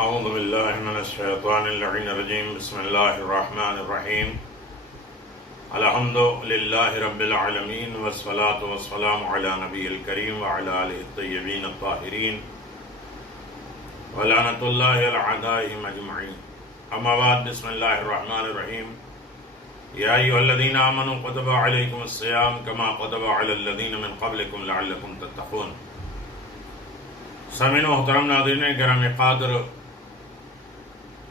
اعوذ باللہ من الشیطان اللعین الرجیم بسم اللہ الرحمن الرحیم الحمد للہ رب العالمین والصلاة والسلام علی نبی الکریم وعلی آلہ الطیبین الطاہرین ولعنۃ اللہ علی اعدائہم اجمعین اما بعد بسم اللہ الرحمن الرحیم یا ایھا الذین آمنوا کتب علیکم الصیام کما کتب علی الذین من قبلکم لعلکم تتقون۔ سامعین محترم ناظرین گرامی قدر،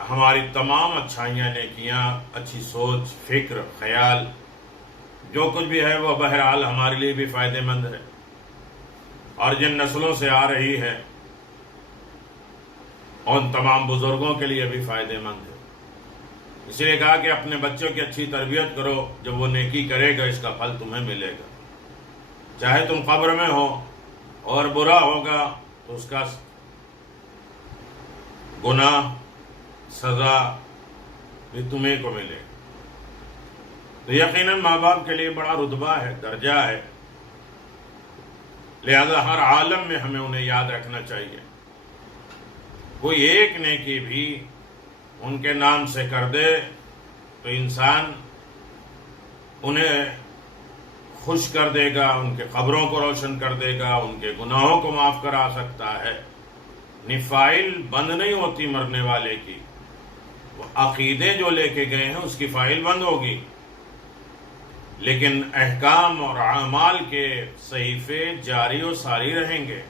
ہماری تمام اچھائیاں، نیکیاں، اچھی سوچ، فکر، خیال، جو کچھ بھی ہے وہ بہرحال ہمارے لیے بھی فائدہ مند ہے اور جن نسلوں سے آ رہی ہے ان تمام بزرگوں کے لیے بھی فائدہ مند ہے۔ اس لیے کہا کہ اپنے بچوں کی اچھی تربیت کرو، جب وہ نیکی کرے گا اس کا پھل تمہیں ملے گا، چاہے تم قبر میں ہو اور برا ہوگا تو اس کا گناہ سزا بھی تمہیں کو ملے۔ تو یقیناً ماں باپ کے لیے بڑا رتبہ ہے، درجہ ہے، لہذا ہر عالم میں ہمیں انہیں یاد رکھنا چاہیے۔ کوئی ایک نیکی بھی ان کے نام سے کر دے تو انسان انہیں خوش کر دے گا، ان کے قبروں کو روشن کر دے گا، ان کے گناہوں کو معاف کرا سکتا ہے۔ فائل بند نہیں ہوتی مرنے والے کی، وہ عقیدے جو لے کے گئے ہیں اس کی فائل بند ہوگی، لیکن احکام اور اعمال کے صحیفے جاری و ساری رہیں گے۔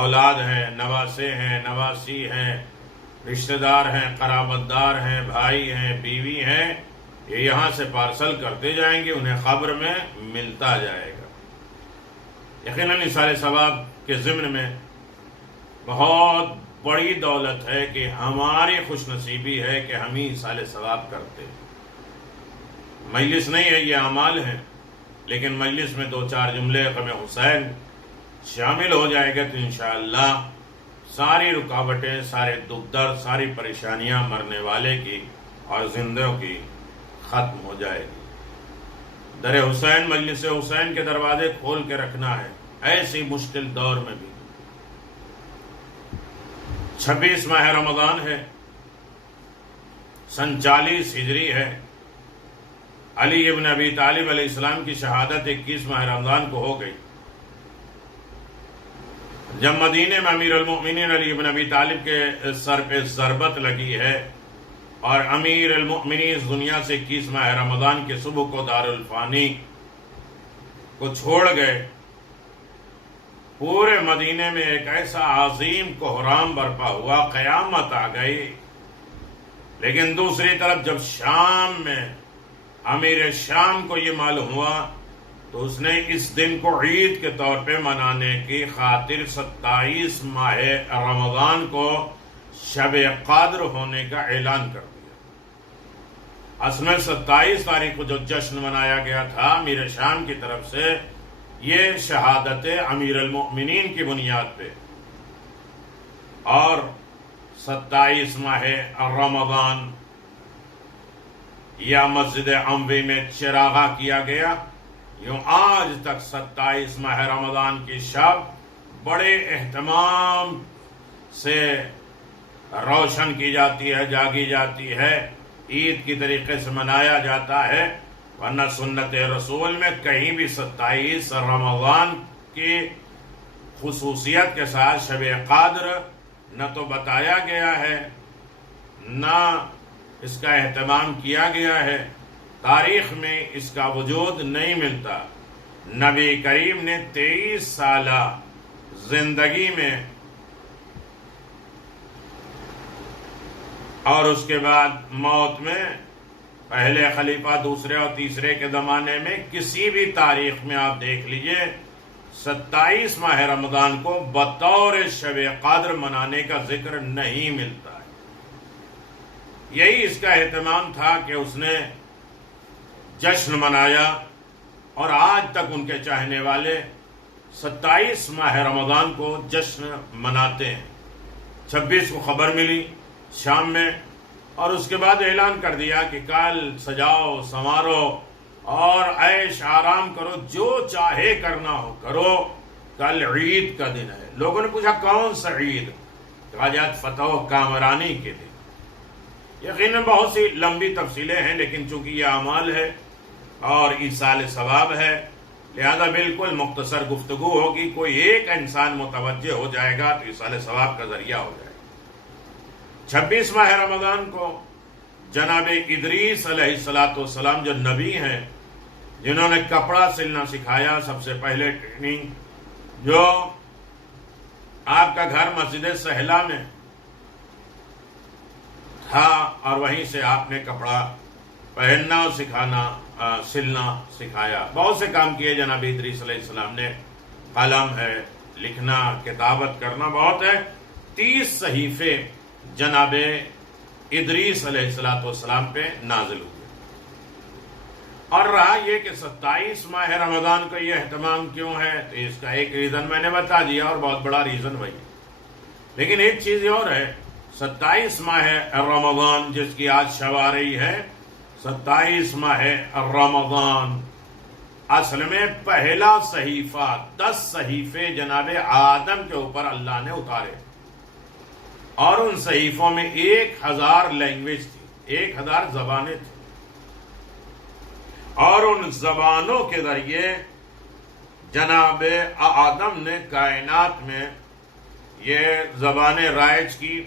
اولاد ہیں، نواسے ہیں، نواسی ہیں، رشتہ دار ہیں، قرابت دار ہیں، بھائی ہیں، بیوی ہیں، یہ یہاں سے پارسل کرتے جائیں گے، انہیں قبر میں ملتا جائے گا۔ یقیناً اِیصال ثواب کے ضمن میں بہت بڑی دولت ہے کہ ہماری خوش نصیبی ہے کہ ہم ہی ایصال ثواب کرتے ہیں۔ مجلس نہیں ہے، یہ اعمال ہیں، لیکن مجلس میں دو چار جملے غم حسین شامل ہو جائے گا تو انشاءاللہ ساری رکاوٹیں، سارے دکھ درد، ساری پریشانیاں مرنے والے کی اور زندوں کی ختم ہو جائے گی۔ در حسین، مجلس حسین کے دروازے کھول کے رکھنا ہے ایسی مشکل دور میں بھی۔ 26 ماہ رمضان ہے، سن 40 ہجری ہے۔ علی ابن ابی طالب علیہ السلام کی شہادت 21 ماہ رمضان کو ہو گئی۔ جب مدینے میں امیر المؤمنین علی ابن ابی طالب کے سر پہ ضربت لگی ہے اور امیر المؤمنین اس دنیا سے 21 ماہ رمضان کے صبح کو دار الفانی کو چھوڑ گئے، پورے مدینے میں ایک ایسا عظیم کوہرام برپا ہوا، قیامت آ گئی۔ لیکن دوسری طرف جب شام میں امیر شام کو یہ معلوم ہوا تو اس نے اس دن کو عید کے طور پہ منانے کی خاطر 27 ماہ رمضان کو شب قدر ہونے کا اعلان کر دیا۔ اصل میں 27 تاریخ کو جو جشن منایا گیا تھا امیر شام کی طرف سے، یہ شہادت امیر المؤمنین کی بنیاد پہ، اور 27 ماہ رمضان یا مسجد عموی میں چراغاں کیا گیا۔ یوں آج تک 27 ماہ رمضان کی شب بڑے اہتمام سے روشن کی جاتی ہے، جاگی جاتی ہے، عید کی طریقے سے منایا جاتا ہے، ورنہ سنت رسول میں کہیں بھی 27 رمضان کی خصوصیت کے ساتھ شب قدر نہ تو بتایا گیا ہے، نہ اس کا اہتمام کیا گیا ہے، تاریخ میں اس کا وجود نہیں ملتا۔ نبی کریم نے 23 سالہ زندگی میں اور اس کے بعد موت میں، پہلے خلیفہ، دوسرے اور تیسرے کے زمانے میں، کسی بھی تاریخ میں آپ دیکھ لیجئے 27 ماہ رمضان کو بطور شب قدر منانے کا ذکر نہیں ملتا ہے۔ یہی اس کا اہتمام تھا کہ اس نے جشن منایا، اور آج تک ان کے چاہنے والے 27 ماہ رمضان کو جشن مناتے ہیں۔ 26 کو خبر ملی شام میں، اور اس کے بعد اعلان کر دیا کہ کل سجاؤ سنوارو اور عیش آرام کرو، جو چاہے کرنا ہو کرو، کل عید کا دن ہے۔ لوگوں نے پوچھا کون سا عید؟ غایت فتح و کامرانی کے لیے۔ یقیناً بہت سی لمبی تفصیلیں ہیں، لیکن چونکہ یہ اعمال ہے اور ایصال ثواب ہے، لہذا بالکل مختصر گفتگو ہوگی۔ کوئی ایک انسان متوجہ ہو جائے گا تو ایصال ثواب کا ذریعہ ہو جائے گا۔ 26 ماہ رمضان کو جناب ادریس علیہ السلام جو نبی ہیں، جنہوں نے کپڑا سلنا سکھایا، سب سے پہلے ٹریننگ، جو آپ کا گھر مسجد سہلا میں تھا اور وہیں سے آپ نے کپڑا پہننا سکھانا، سلنا سکھایا۔ بہت سے کام کیے جناب ادریس علیہ السلام نے، قلم ہے، لکھنا، کتابت کرنا بہت ہے۔ 30 صحیفے جناب ادریس علیہ السلام پہ نازل ہوئے۔ اور رہا یہ کہ 27 ماہ رمضان کو یہ اہتمام کیوں ہے، تو اس کا ایک ریزن میں نے بتا دیا، اور بہت بڑا ریزن وہی ہے۔ لیکن ایک چیز اور ہے، 27 ماہ رمضان جس کی آج شب آ رہی ہے، 27 ماہ رمضان اصل میں پہلا صحیفہ، 10 صحیفے جناب آدم کے اوپر اللہ نے اتارے، اور ان صحیفوں میں 1000 لینگویج تھی، 1000 زبانیں تھیں، اور ان زبانوں کے ذریعے جناب آدم نے کائنات میں یہ زبانیں رائج کی،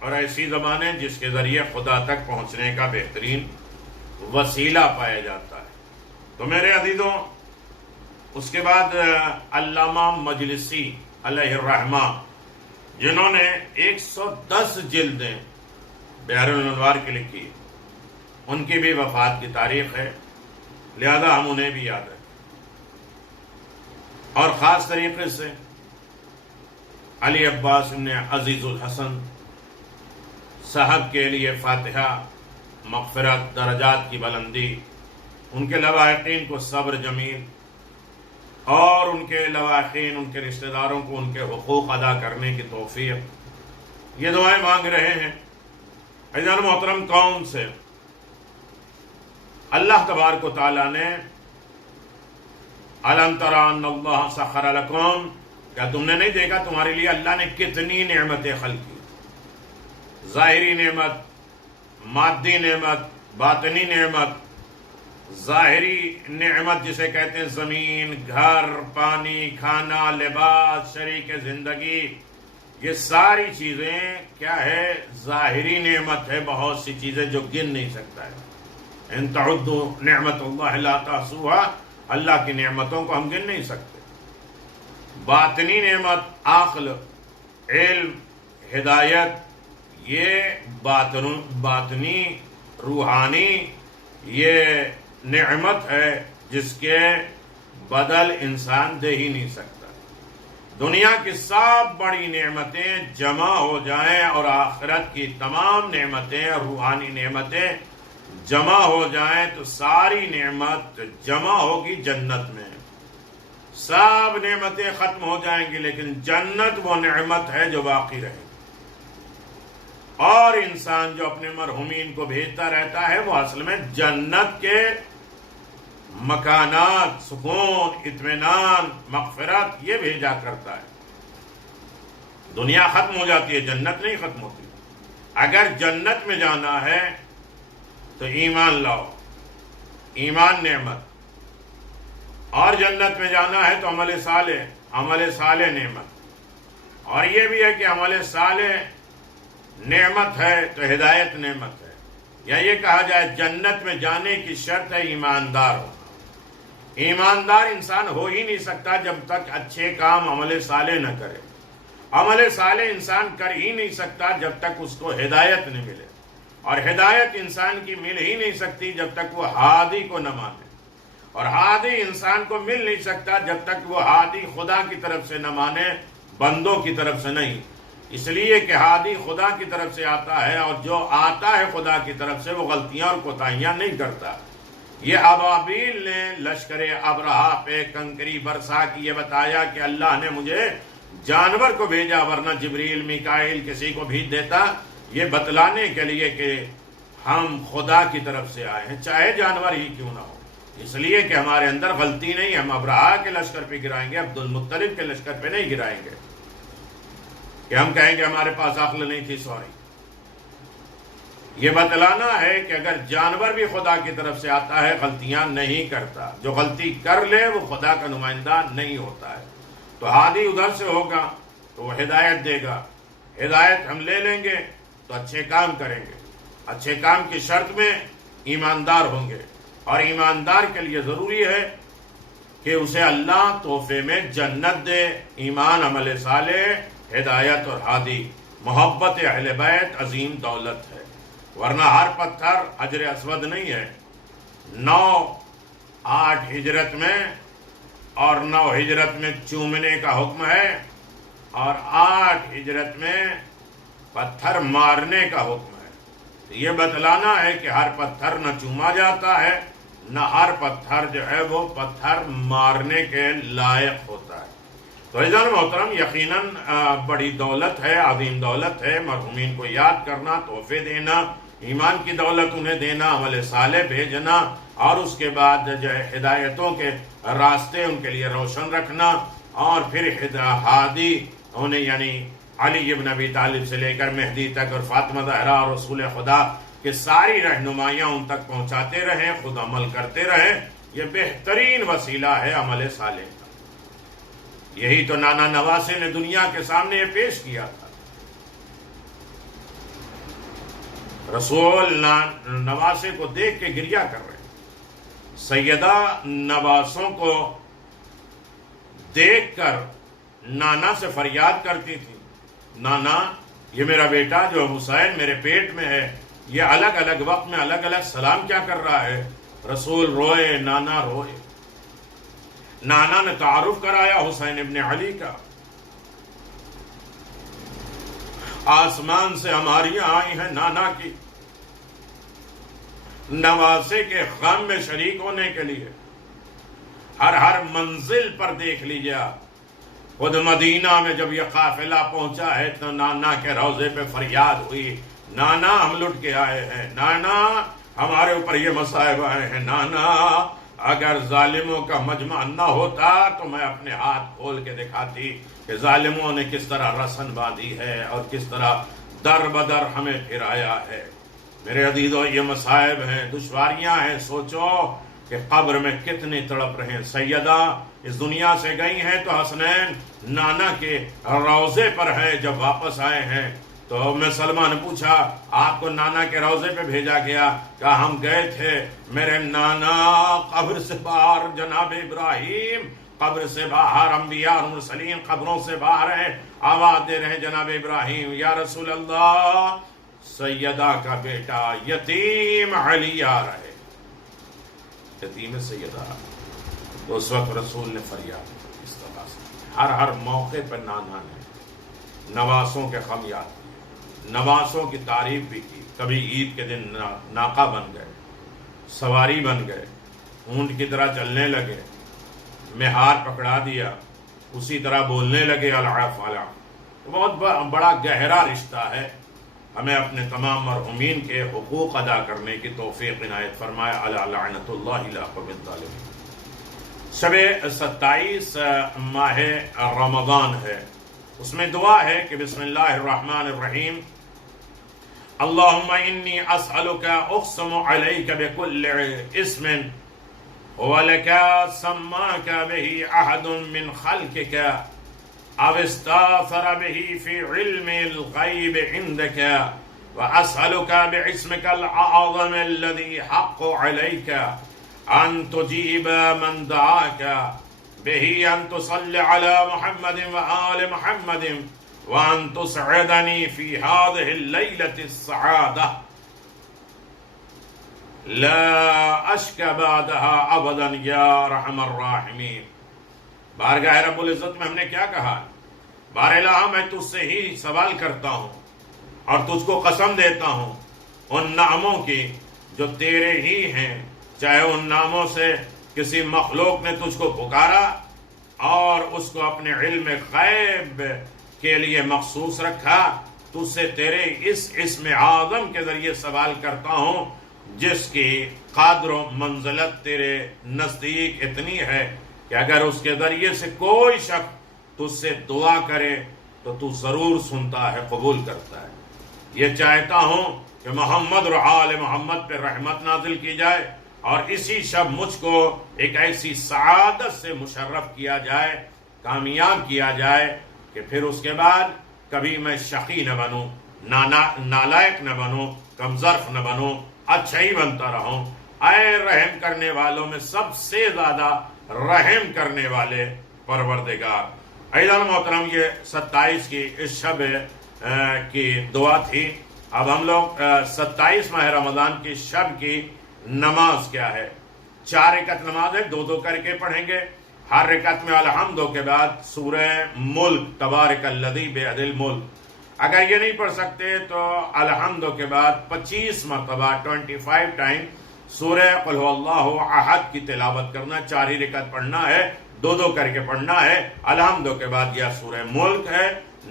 اور ایسی زبانیں جس کے ذریعے خدا تک پہنچنے کا بہترین وسیلہ پایا جاتا ہے۔ تو میرے عزیزوں، اس کے بعد علامہ مجلسی علیہ الرحمہ، جنہوں نے 110 جلدیں بحر الانوار کی لکھی، ان کی بھی وفات کی تاریخ ہے، لہذا ہم انہیں بھی یاد رکھیں۔ اور خاص طریقے سے علی عباس بن عزیز الحسن صاحب کے لیے فاتحہ، مغفرت، درجات کی بلندی، ان کے لواحقین کو صبر جمیل، اور ان کے لواحقین، ان کے رشتہ داروں کو ان کے حقوق ادا کرنے کی توفیق، یہ دعائیں مانگ رہے ہیں۔ عزیزان محترم، قوم سے اللہ تبارک و تعالیٰ نے أَلَمْ تَرَ أَنَّ اللَّهَ سَخَّرَ لَكُمْ، کیا تم نے نہیں دیکھا تمہارے لیے اللہ نے کتنی نعمتیں خلق کی، ظاہری نعمت، مادی نعمت، باطنی نعمت۔ ظاہری نعمت جسے کہتے ہیں زمین، گھر، پانی، کھانا، لباس، شریک زندگی، یہ ساری چیزیں کیا ہے؟ ظاہری نعمت ہے۔ بہت سی چیزیں جو گن نہیں سکتا ہے۔ ان تعدوا نعمت اللہ لا تحصوها، اللہ کی نعمتوں کو ہم گن نہیں سکتے۔ باطنی نعمت، عقل، علم، ہدایت، یہ باطنی روحانی یہ نعمت ہے جس کے بدل انسان دے ہی نہیں سکتا۔ دنیا کی سب بڑی نعمتیں جمع ہو جائیں اور آخرت کی تمام نعمتیں، روحانی نعمتیں جمع ہو جائیں تو ساری نعمت جمع ہوگی جنت میں۔ سب نعمتیں ختم ہو جائیں گی، لیکن جنت وہ نعمت ہے جو باقی رہے گی۔ اور انسان جو اپنے مرحومین کو بھیجتا رہتا ہے، وہ اصل میں جنت کے مکانات، سکون، اطمینان، مغفرت یہ بھیجا کرتا ہے۔ دنیا ختم ہو جاتی ہے، جنت نہیں ختم ہوتی۔ اگر جنت میں جانا ہے تو ایمان لاؤ، ایمان نعمت، اور جنت میں جانا ہے تو عمل صالح، عمل صالح نعمت۔ اور یہ بھی ہے کہ عمل صالح نعمت ہے تو ہدایت نعمت ہے، یا یہ کہا جائے جنت میں جانے کی شرط ہے ایماندار ہونا۔ ایماندار انسان ہو ہی نہیں سکتا جب تک اچھے کام عمل صالح نہ کرے۔ عمل صالح انسان کر ہی نہیں سکتا جب تک اس کو ہدایت نہ ملے، اور ہدایت انسان کی مل ہی نہیں سکتی جب تک وہ ہادی کو نہ مانے، اور ہادی انسان کو مل نہیں سکتا جب تک وہ ہادی خدا کی طرف سے نہ مانے، بندوں کی طرف سے نہیں۔ اس لیے کہ ہادی خدا کی طرف سے آتا ہے، اور جو آتا ہے خدا کی طرف سے وہ غلطیاں اور کوتاہیاں نہیں کرتا۔ یہ ابابیل نے لشکر ابرہا پہ کنکری برسا کی یہ بتایا کہ اللہ نے مجھے جانور کو بھیجا، ورنہ جبریل، میکائیل کسی کو بھیج دیتا، یہ بتلانے کے لیے کہ ہم خدا کی طرف سے آئے ہیں، چاہے جانور ہی کیوں نہ ہو۔ اس لیے کہ ہمارے اندر غلطی نہیں، ہم ابرہا کے لشکر پہ گرائیں گے، عبد المطلب کے لشکر پہ نہیں گرائیں گے۔ کہ ہم کہیں گے ہمارے پاس عقل نہیں تھی، سوری. یہ بتلانا ہے کہ اگر جانور بھی خدا کی طرف سے آتا ہے غلطیاں نہیں کرتا، جو غلطی کر لے وہ خدا کا نمائندہ نہیں ہوتا ہے. تو ہادی ادھر سے ہوگا تو وہ ہدایت دے گا، ہدایت ہم لے لیں گے تو اچھے کام کریں گے. اچھے کام کی شرط میں ایماندار ہوں گے، اور ایماندار کے لیے ضروری ہے کہ اسے اللہ تحفے میں جنت دے. ایمان، عمل صالح، ہدایت اور ہادی، محبت اہل بیت عظیم دولت ہے. ورنہ ہر پتھر حجر اسود نہیں ہے. 9-8 ہجرت میں اور 9 ہجرت میں چومنے کا حکم ہے، اور 8 ہجرت میں پتھر مارنے کا حکم ہے. یہ بتلانا ہے کہ ہر پتھر نہ چوما جاتا ہے، نہ ہر پتھر جو ہے وہ پتھر مارنے کے لائق ہوتا ہے. تو عزیزان محترم، یقیناً بڑی دولت ہے، عظیم دولت ہے مرحومین کو یاد کرنا، تحفے دینا، ایمان کی دولت انہیں دینا، عمل صالح بھیجنا، اور اس کے بعد جو ہے ہدایتوں کے راستے ان کے لیے روشن رکھنا، اور پھر ہادی انہیں یعنی علی ابن ابی طالب سے لے کر مہدی تک اور فاطمہ زہرا اور رسول خدا کہ ساری رہنمائیاں ان تک پہنچاتے رہیں، خود عمل کرتے رہیں. یہ بہترین وسیلہ ہے عمل صالح کا. یہی تو نانا نواسے نے دنیا کے سامنے یہ پیش کیا تھا. رسول نواسے کو دیکھ کے گریہ کر رہے ہیں. سیدہ نواسوں کو دیکھ کر نانا سے فریاد کرتی تھی، نانا یہ میرا بیٹا جو حسین میرے پیٹ میں ہے، یہ الگ الگ وقت میں الگ الگ سلام کیا کر رہا ہے. رسول روئے، نانا روئے. نانا نے تعارف کرایا حسین ابن علی کا. آسمان سے ہماری آئی ہیں نانا کی نواسے کے غم میں شریک ہونے کے لیے. ہر منزل پر دیکھ لیجیے. خود مدینہ میں جب یہ قافلہ پہنچا ہے تو نانا کے روضے پہ فریاد ہوئی، نانا ہم لٹ کے آئے ہیں، نانا ہمارے اوپر یہ مصائب آئے ہیں، نانا اگر ظالموں کا مجمع نہ ہوتا تو میں اپنے ہاتھ کھول کے دکھاتی کہ ظالموں نے کس طرح رسن باندھی ہے اور کس طرح در بدر ہمیں پھرایا ہے. میرے عزیزو، یہ مصائب ہیں، دشواریاں ہیں. سوچو کہ قبر میں کتنی تڑپ رہے ہیں. سیدہ اس دنیا سے گئی ہیں تو حسنین نانا کے روضے پر ہے. جب واپس آئے ہیں تو میں سلمہ نے پوچھا آپ کو نانا کے روضے پہ بھیجا گیا؟ کہا ہم گئے تھے، میرے نانا قبر سے باہر، جناب ابراہیم قبر سے باہر، انبیاء اور مرسلین قبروں سے باہر ہیں، آواز دے رہے ہیں جناب ابراہیم یا رسول اللہ سیدہ کا بیٹا یتیم علی آ رہے. یتیم سیدہ. تو اس وقت رسول نے فریاد کی اس طرح سے. ہر موقع پر نانا نے نواسوں کے غم یاد کیے، نواسوں کی تعریف بھی کی. کبھی عید کے دن ناقہ بن گئے، سواری بن گئے، اونٹ کی طرح چلنے لگے، مہار پکڑا دیا، اسی طرح بولنے لگے العف العف. بہت بڑا گہرا رشتہ ہے. ہمیں اپنے تمام مرحومین کے حقوق ادا کرنے کی توفیق عنایت فرمائے. علی لعنت اللہ علی القوم الظالمین. شب 27 ماہ رمضان ہے. اس میں دعا ہے کہ بسم اللہ الرحمن الرحیم اللہم انی اسألک اقسم علیک بکل اسم ولک سماک به احد من خلقک او استاثر به في علم الغيب عندك وأسألك بعصمك الأعظم الذي حق عليك أن تجيب من دعاك به أن تصلي على محمد وآل محمد وأن تسعدني في هذه الليلة السعادة لا أشكى بعدها أبدا يا أرحم الراحمين. بارگاہ رب العزت میں ہم نے کیا کہا؟ بار الہ میں تجھ سے ہی سوال کرتا ہوں اور تجھ کو قسم دیتا ہوں ان ناموں کی جو تیرے ہی ہیں، چاہے ان ناموں سے کسی مخلوق نے تجھ کو پکارا اور اس کو اپنے علم غیب کے لیے مخصوص رکھا، تجھ سے تیرے اس اسم اعظم کے ذریعے سوال کرتا ہوں جس کی قدر و منزلت تیرے نزدیک اتنی ہے کہ اگر اس کے ذریعے سے کوئی شخص تجھ سے دعا کرے تو تو ضرور سنتا ہے، قبول کرتا ہے۔ یہ چاہتا ہوں کہ محمد اور آل محمد پہ رحمت نازل کی جائے، اور اسی شب مجھ کو ایک ایسی سعادت سے مشرف کیا جائے، کامیاب کیا جائے کہ پھر اس کے بعد کبھی میں شقی نہ بنوں، نالائق نہ بنوں، کمظرف نہ بنوں، اچھا ہی بنتا رہوں۔ اے رحم کرنے والوں میں سب سے زیادہ رحم کرنے والے پروردگار۔ عزیزان محترم، یہ 27 کی اس شب کی دعا تھی۔ اب ہم لوگ 27 ماہ رمضان کی شب کی نماز کیا ہے؟ 4 رکعت نماز ہے، 2 کر کے پڑھیں گے۔ ہر رکعت میں الحمد کے بعد سورہ ملک، تبارک الذی بیدہ الملک۔ اگر یہ نہیں پڑھ سکتے تو الحمد کے بعد 25 مرتبہ 25 ٹائم سورہ قل هو اللہ احد کی تلاوت کرنا۔ 4 ہی رکعت پڑھنا ہے، 2 کر کے پڑھنا ہے۔ الحمد کے بعد یا سورہ ملک ہے،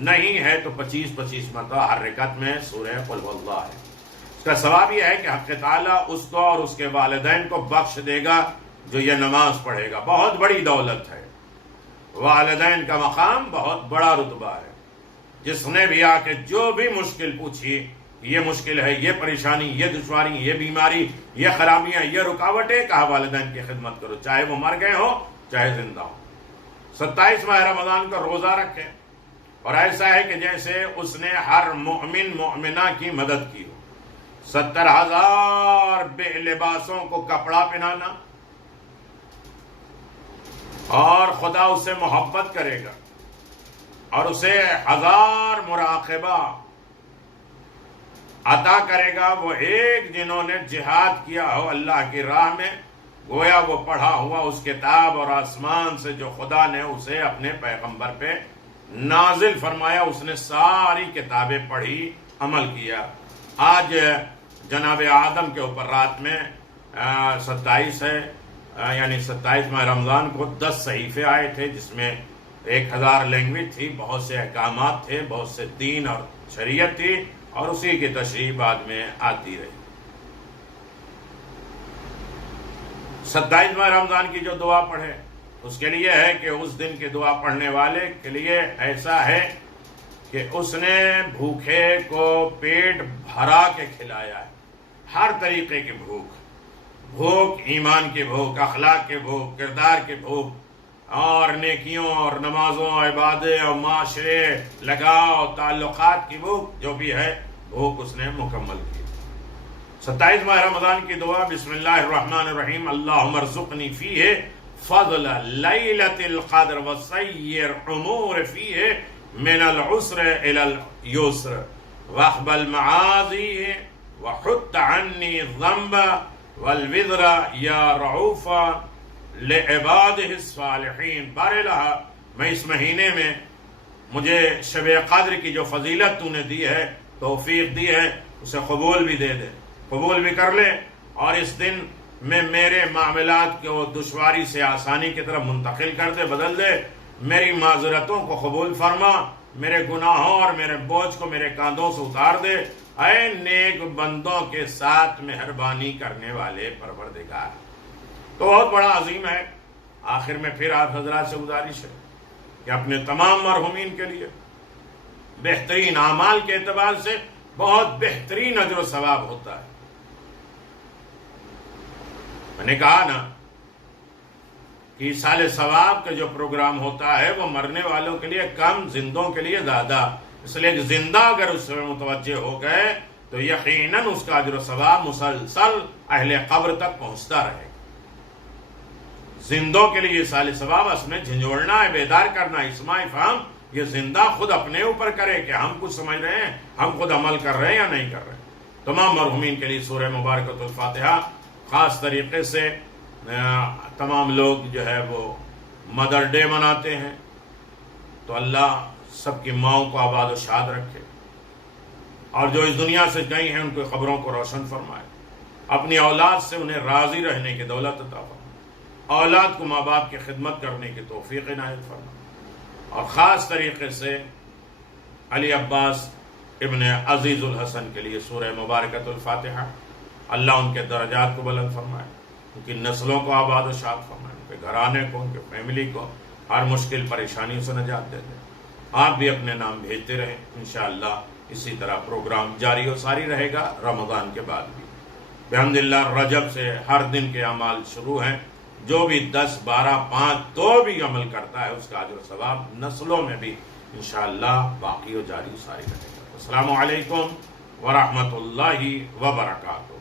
نہیں ہے تو 25 مرتبہ ہر رکعت میں سورہ قل هو اللہ ہے۔ اس کا ثواب یہ ہے کہ حق تعالیٰ اس کو اور اس کے والدین کو بخش دے گا جو یہ نماز پڑھے گا۔ بہت بڑی دولت ہے، والدین کا مقام بہت بڑا رتبہ ہے۔ جس نے بھی آ کے جو بھی مشکل پوچھی، یہ مشکل ہے، یہ پریشانی، یہ دشواری، یہ بیماری، یہ خرابیاں، یہ رکاوٹیں، کہا والدین کی خدمت کرو، چاہے وہ مر گئے ہو چاہے زندہ ہو۔ 27 ماہ رمضان کا روزہ رکھیں، اور ایسا ہے کہ جیسے اس نے ہر مومن مومنہ کی مدد کی ہو۔ 70,000 بے لباسوں کو کپڑا پہنانا، اور خدا اسے محبت کرے گا اور اسے 1000 مراقبہ عطا کرے گا۔ وہ ایک جنہوں نے جہاد کیا ہو اللہ کی راہ میں، گویا وہ پڑھا ہوا اس کتاب اور آسمان سے جو خدا نے اسے اپنے پیغمبر پہ نازل فرمایا، اس نے ساری کتابیں پڑھی، عمل کیا۔ آج جناب آدم کے اوپر رات میں 27 ہے، یعنی 27 ماہ رمضان کو 10 صحیفے آئے تھے، جس میں 1000 لینگویج تھی، بہت سے احکامات تھے، بہت سے دین اور شریعت تھی، اور اسی کی تشریح بعد میں آتی رہی۔ 27 ماہ رمضان کی جو دعا پڑھے اس کے لیے ہے کہ اس دن کی دعا پڑھنے والے کے لیے ایسا ہے کہ اس نے بھوکے کو پیٹ بھرا کے کھلایا ہے، ہر طریقے کی بھوک، ایمان کی بھوک، اخلاق کی بھوک، کردار کی بھوک، اور نیکیوں اور نمازوں، عبادت اور معاشرے، لگاؤ، تعلقات کی بھوک، جو بھی ہے بھوک اس نے مکمل کی۔ 27 ماہ رمضان کی دعا، بسم اللہ الرحمن الرحیم، اللہم ارزقنی فیہ فضل لیلۃ القدر وسیر امور فیہ من العسر الى اليسر واقبل معاذی وحط عنی الذنب والوزر یا رعوفا لعباده الصالحین۔ بار الہ، میں اس مہینے میں مجھے شب قدر کی جو فضیلت تو نے دی ہے، توفیق دی ہے، اسے قبول بھی دے دے، قبول بھی کر لے، اور اس دن میں میرے معاملات کو دشواری سے آسانی کی طرف منتقل کر دے، بدل دے، میری معذرتوں کو قبول فرما، میرے گناہوں اور میرے بوجھ کو میرے کاندھوں سے اتار دے، اے نیک بندوں کے ساتھ مہربانی کرنے والے پروردگار۔ تو بہت بڑا عظیم ہے۔ آخر میں پھر آپ حضرات سے گزارش ہے کہ اپنے تمام مرحومین کے لیے بہترین اعمال کے اعتبار سے بہت بہترین اجر و ثواب ہوتا ہے۔ میں نے کہا نا کہ سال ثواب کا جو پروگرام ہوتا ہے وہ مرنے والوں کے لیے کم، زندوں کے لیے زیادہ، اس لیے کہ زندہ اگر اس میں متوجہ ہو گئے تو یقیناً اس کا اجر و ثواب مسلسل اہل قبر تک پہنچتا رہے گا۔ زندوں کے لیے یہ سال ثواب اس میں جھنجھوڑنا ہے، بیدار کرنا، اسماع فہم، یہ زندہ خود اپنے اوپر کرے کہ ہم کچھ سمجھ رہے ہیں، ہم خود عمل کر رہے ہیں یا نہیں کر رہے ہیں۔ تمام مرحومین کے لیے سورہ مبارکۃ الفاتحہ، خاص طریقے سے تمام لوگ جو ہے وہ مدر ڈے مناتے ہیں، تو اللہ سب کی ماؤں کو آباد و شاد رکھے، اور جو اس دنیا سے گئی ہیں ان کی قبروں کو روشن فرمائے، اپنی اولاد سے انہیں راضی رہنے کی دولت عطا فرمائے، اولاد کو ماں باپ کی خدمت کرنے کی توفیق عنایت فرمائے، اور خاص طریقے سے علی عباس ابن عزیز الحسن کے لیے سورہ مبارکۃ الفاتحہ، اللہ ان کے درجات کو بلند فرمائے، ان کی نسلوں کو آباد و شاد فرمائے، ان کے گھرانے کو، ان کے فیملی کو ہر مشکل پریشانی سے نجات دے دے۔ آپ بھی اپنے نام بھیجتے رہیں، انشاءاللہ اسی طرح پروگرام جاری و ساری رہے گا رمضان کے بعد بھی۔ بحمدللہ رجب سے ہر دن کے اعمال شروع ہیں، جو بھی 10 12 5 تو بھی عمل کرتا ہے اس کا اجر و ثواب نسلوں میں بھی انشاءاللہ باقی و جاری و ساری رہے گا۔ السلام علیکم ورحمۃ اللہ وبرکاتہ۔